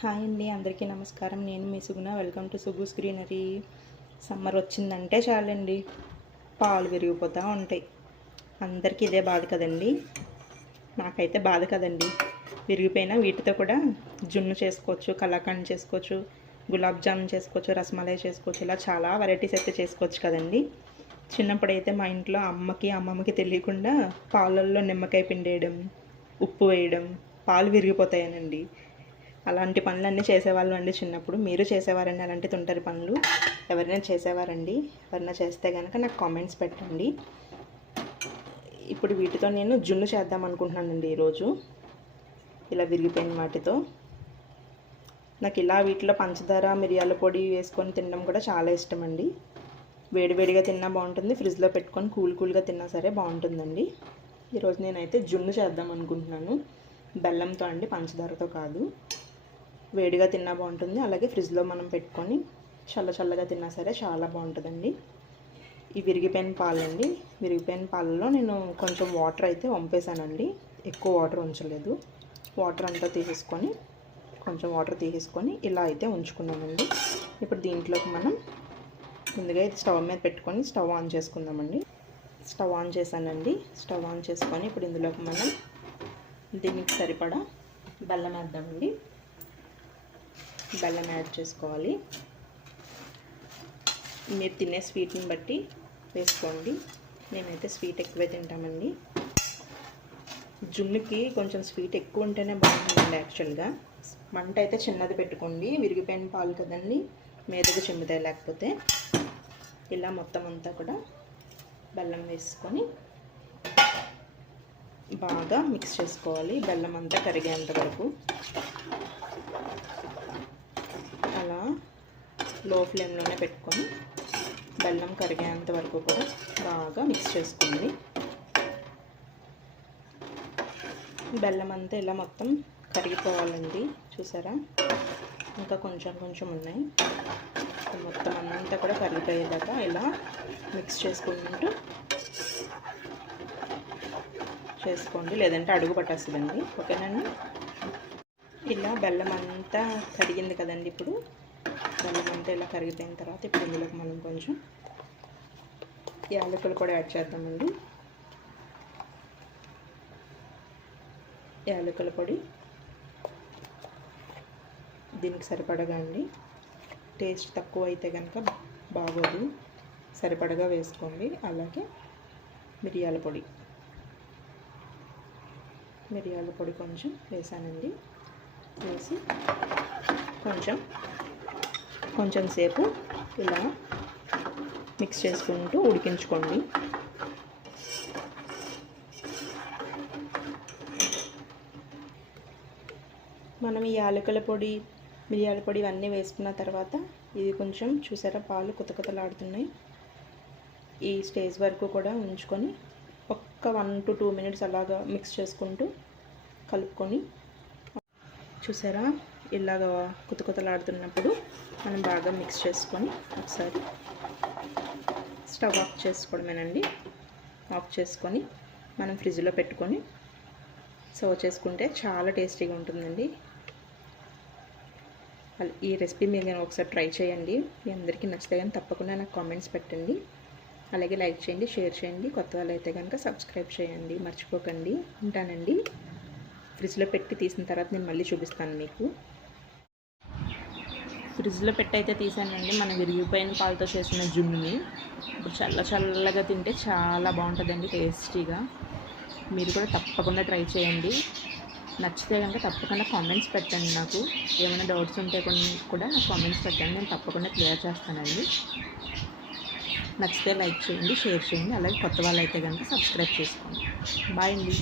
Hi అండి అందరికీ నమస్కారం. నేను మీ సుగుణ. వెల్కమ్ టు సుగు స్క్రీనరీ. సమ్మర్ వచ్చిందంటే చాలండి. పాలు విరిగిపోతూ ఉంటాయి. అందరికీ ఇదే బాధ కదండి. నాకైతే బాధ కదండి. విరిగిపోయినా వీటితో కూడా జున్ను చేసుకోవచ్చు కలాకండ్ చేసుకోవచ్చు గులాబ్ జామున్ చేసుకోవచ్చు రసమలై చేసుకోవచ్చు. ఇలా చాలా వెరైటీస్ అయితే చేసుకోవచ్చు కదండి. చిన్నప్పుడైతే మా ఇంట్లో అమ్మకి అమ్మమ్మకి తెలియకుండా పాలల్లో నిమ్మకాయ పిండేయడం ఉప్పు వేయడం పాలు విరిగిపోతాయనండి. అలాంటి పనులన్నీ చేసేవాళ్ళు అండి చిన్నప్పుడు. మీరు చేసేవారండి అలాంటి తుంటరి పనులు? ఎవరైనా చేసేవారండి? ఎవరైనా చేస్తే కనుక నాకు కామెంట్స్ పెట్టండి. ఇప్పుడు వీటితో నేను జున్ను చేద్దాం అనుకుంటున్నానండి ఈరోజు. ఇలా విరిగిపోయిన వాటితో. నాకు ఇలా వీటిలో పంచదార మిరియాల పొడి వేసుకొని తినడం కూడా చాలా ఇష్టం అండి వేడివేడిగా తిన్నా బాగుంటుంది. ఫ్రిడ్జ్లో పెట్టుకొని కూల్ కూల్గా తిన్నా సరే బాగుంటుందండి. ఈరోజు నేనైతే జున్ను చేద్దాం అనుకుంటున్నాను. బెల్లంతో అండి పంచదారతో కాదు. వేడిగా తిన్నా బాగుంటుంది. అలాగే ఫ్రిడ్జ్లో మనం పెట్టుకొని చల్ల చల్లగా తిన్నా సరే చాలా బాగుంటుందండి. ఈ విరిగిపోయిన పాలండి. విరిగిపోయిన పాలలో నేను కొంచెం వాటర్ అయితే వంపేశానండి. ఎక్కువ వాటర్ ఉంచలేదు. వాటర్ అంతా తీసేసుకొని కొంచెం వాటర్ తీసేసుకొని ఇలా అయితే ఉంచుకున్నామండి. ఇప్పుడు దీంట్లోకి మనం ముందుగా అయితే స్టవ్ మీద పెట్టుకొని స్టవ్ ఆన్ చేసుకుందామండి. స్టవ్ ఆన్ చేశానండి. స్టవ్ ఆన్ చేసుకొని ఇప్పుడు ఇందులోకి మనం దీనికి సరిపడా బెల్లం వేద్దామండి. బెల్లం యాడ్ చేసుకోవాలి. మీరు తినే స్వీట్ని బట్టి వేసుకోండి. మేమైతే స్వీట్ ఎక్కువే తింటామండి. జున్నుకి కొంచెం స్వీట్ ఎక్కువ ఉంటేనే బాగుంటుందండి యాక్చువల్గా. మంట అయితే చిన్నది పెట్టుకోండి. విరిగిపోయిన పాలు కదండి. మీదకు చిమ్ముతాయి లేకపోతే. ఇలా మొత్తం అంతా కూడా బెల్లం వేసుకొని బాగా మిక్స్ చేసుకోవాలి. బెల్లం అంతా కరిగేంత వరకు. లో ఫ్లేమ్లోనే పెట్టుకొని బెల్లం కరిగేంత వరకు కూడా బాగా మిక్స్ చేసుకోండి. బెల్లం అంతా ఇలా మొత్తం కరిగిపోవాలండి. చూసారా? ఇంకా కొంచెం కొంచెం ఉన్నాయి. మొత్తం అంతా కూడా కరిగిపోయేదాకా ఇలా మిక్స్ చేసుకుంటూ చేసుకోండి. లేదంటే అడుగు పట్టేస్తుందండి. ఓకేనండి ఇలా బెల్లం అంతా కరిగింది కదండి ఇప్పుడు. అంతా ఇలా కరిగిపోయిన తర్వాత ఇప్పుడు ఇందులోకి మనం కొంచెం యాలకులు కూడా యాడ్ చేద్దామండి. యాలకుల పొడి దీనికి సరిపడగా అండి. టేస్ట్ తక్కువ అయితే కనుక బాగోదు. సరిపడగా వేసుకోండి. అలాగే మిరియాల పొడి. మిరియాల పొడి కొంచెం వేసానండి. వేసి కొంచెం కొంచెం సేపు ఇలా మిక్స్ చేసుకుంటూ ఉడికించుకోండి. మనం ఈ యాలకుల పొడి మిరియాల పొడి ఇవన్నీ వేసుకున్న తర్వాత ఇది కొంచెం చూసారా పాలు కుతకుతలాడుతున్నాయి ఈ స్టేజ్ వరకు కూడా ఉంచుకొని ఒక్క వన్ టు టూ మినిట్స్ అలాగా మిక్స్ చేసుకుంటూ కలుపుకొని చూసారా? ఇలాగ కుతకుతలాడుతున్నప్పుడు మనం బాగా మిక్స్ చేసుకొని ఒకసారి స్టవ్ ఆఫ్ చేసుకోవడమేనండి. ఆఫ్ చేసుకొని మనం ఫ్రిడ్జ్లో పెట్టుకొని సర్వ్ చేసుకుంటే చాలా టేస్టీగా ఉంటుందండి. ఈ రెసిపీ మీరు నేను ఒకసారి ట్రై చేయండి. మీ అందరికీ నచ్చితే కానీ తప్పకుండా నాకు కామెంట్స్ పెట్టండి. అలాగే లైక్ చేయండి షేర్ చేయండి. కొత్త వాళ్ళు అయితే కనుక సబ్స్క్రైబ్ చేయండి. మర్చిపోకండి. ఉంటానండి. ఫ్రిడ్జ్లో పెట్టి తీసిన తర్వాత నేను మళ్ళీ చూపిస్తాను మీకు. ఫ్రిడ్జ్లో పెట్టి అయితే తీసానండి మన విరిగిపోయిన పాలతో చేసిన జున్నుని. ఇప్పుడు చల్ల చల్లగా తింటే చాలా బాగుంటుందండి టేస్టీగా. మీరు కూడా తప్పకుండా ట్రై చేయండి. నచ్చితే కనుక తప్పకుండా కామెంట్స్ పెట్టండి నాకు. ఏమైనా డౌట్స్ ఉంటే కూడా నాకు కామెంట్స్ పెట్టండి. నేను తప్పకుండా క్లియర్ చేస్తానండి. నచ్చితే లైక్ చేయండి షేర్ చేయండి. అలాగే కొత్త వాళ్ళు అయితే కనుక సబ్స్క్రైబ్ చేసుకోండి. బాయ్ అండి.